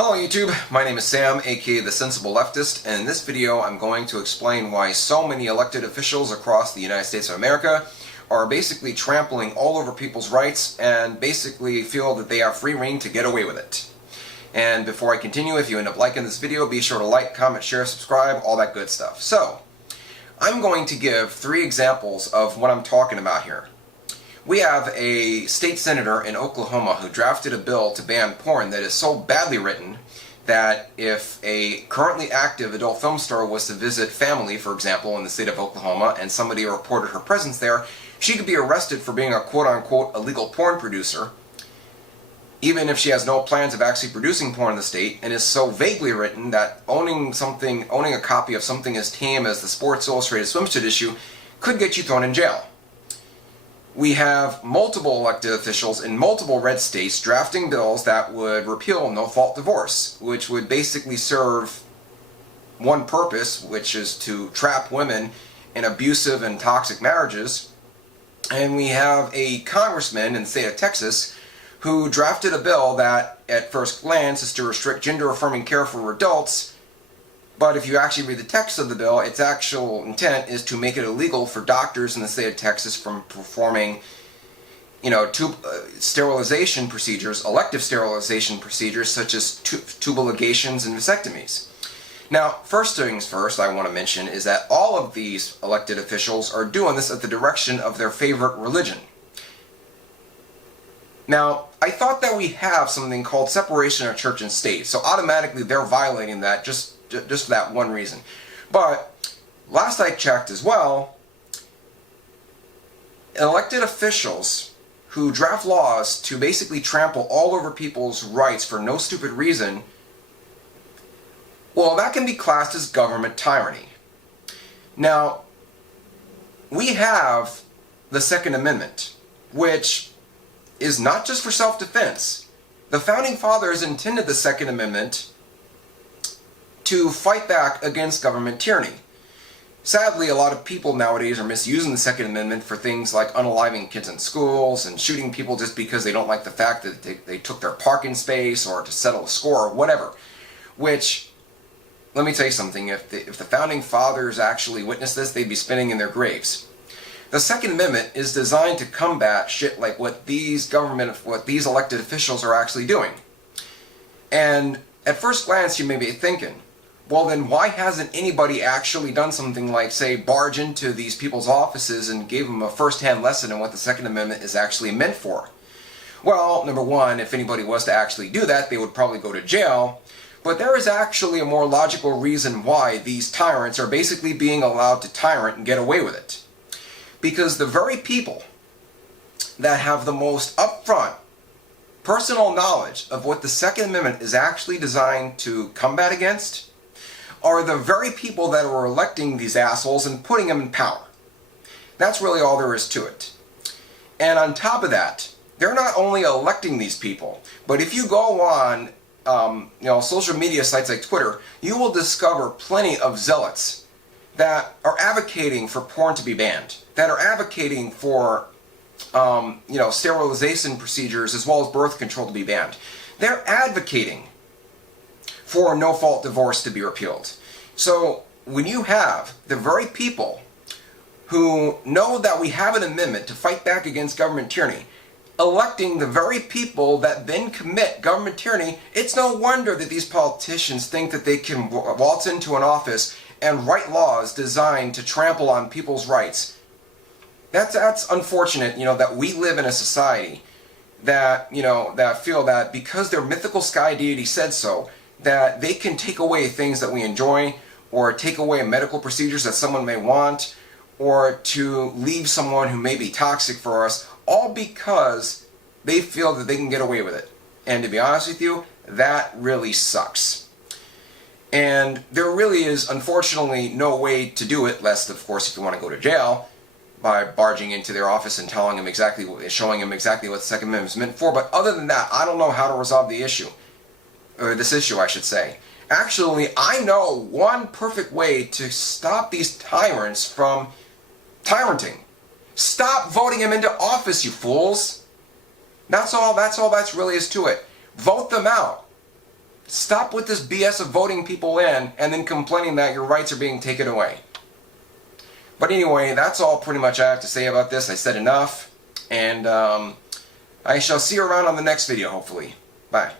Hello YouTube, my name is Sam, aka The Sensible Leftist, and in this video I'm going to explain why so many elected officials across the United States of America are basically trampling all over people's rights and basically feel that they have free rein to get away with it. And before I continue, if you end up liking this video, be sure to like, comment, share, subscribe, all that good stuff. So, I'm going to give 3 examples of what I'm talking about here. We have a state senator in Oklahoma who drafted a bill to ban porn that is so badly written that if a currently active adult film star was to visit family, for example, in the state of Oklahoma, and somebody reported her presence there, she could be arrested for being a quote-unquote illegal porn producer, even if she has no plans of actually producing porn in the state, and is so vaguely written that owning a copy of something as tame as the Sports Illustrated swimsuit issue could get you thrown in jail. We have multiple elected officials in multiple red states drafting bills that would repeal no-fault divorce, which would basically serve one purpose, which is to trap women in abusive and toxic marriages. And we have a congressman in the state of Texas who drafted a bill that, at first glance, is to restrict gender-affirming care for adults. But if you actually read the text of the bill, its actual intent is to make it illegal for doctors in the state of Texas from performing, sterilization procedures, elective sterilization procedures such as tubal ligations and vasectomies. Now, first things first I want to mention is that all of these elected officials are doing this at the direction of their favorite religion. Now, I thought that we have something called separation of church and state, so automatically they're violating that just for that one reason. But last I checked as well, elected officials who draft laws to basically trample all over people's rights for no stupid reason, well, that can be classed as government tyranny. Now, we have the Second Amendment, which is not just for self-defense. The Founding Fathers intended the Second Amendment to fight back against government tyranny. Sadly, a lot of people nowadays are misusing the Second Amendment for things like unaliving kids in schools and shooting people just because they don't like the fact that they took their parking space or to settle a score or whatever. Which, let me tell you something, if the Founding Fathers actually witnessed this, they'd be spinning in their graves. The Second Amendment is designed to combat shit like what these elected officials are actually doing. And at first glance you may be thinking, well then why hasn't anybody actually done something like, say, barge into these people's offices and gave them a first-hand lesson on what the Second Amendment is actually meant for? Well, number one, if anybody was to actually do that, they would probably go to jail. But there is actually a more logical reason why these tyrants are basically being allowed to tyrant and get away with it. Because the very people that have the most upfront personal knowledge of what the Second Amendment is actually designed to combat against are the very people that are electing these assholes and putting them in power. That's really all there is to it. And on top of that, they're not only electing these people, but if you go on social media sites like Twitter, you will discover plenty of zealots that are advocating for porn to be banned, that are advocating for sterilization procedures as well as birth control to be banned. They're advocating for no-fault divorce to be repealed. So when you have the very people who know that we have an amendment to fight back against government tyranny electing the very people that then commit government tyranny, it's no wonder that these politicians think that they can waltz into an office and write laws designed to trample on people's rights. That's unfortunate, that we live in a society that, that feel that because their mythical sky deity said so, that they can take away things that we enjoy, or take away medical procedures that someone may want, or to leave someone who may be toxic for us, all because they feel that they can get away with it. And to be honest with you, that really sucks. And there really is, unfortunately, no way to do it, lest, of course, if you want to go to jail, by barging into their office and showing them exactly what the Second Amendment is meant for. But other than that, I don't know how to resolve the issue. Or this issue, I should say. Actually, I know one perfect way to stop these tyrants from tyranting. Stop voting them into office, you fools. That's all that's really is to it. Vote them out. Stop with this BS of voting people in and then complaining that your rights are being taken away. But anyway, that's all pretty much I have to say about this. I said enough, and I shall see you around on the next video, hopefully. Bye.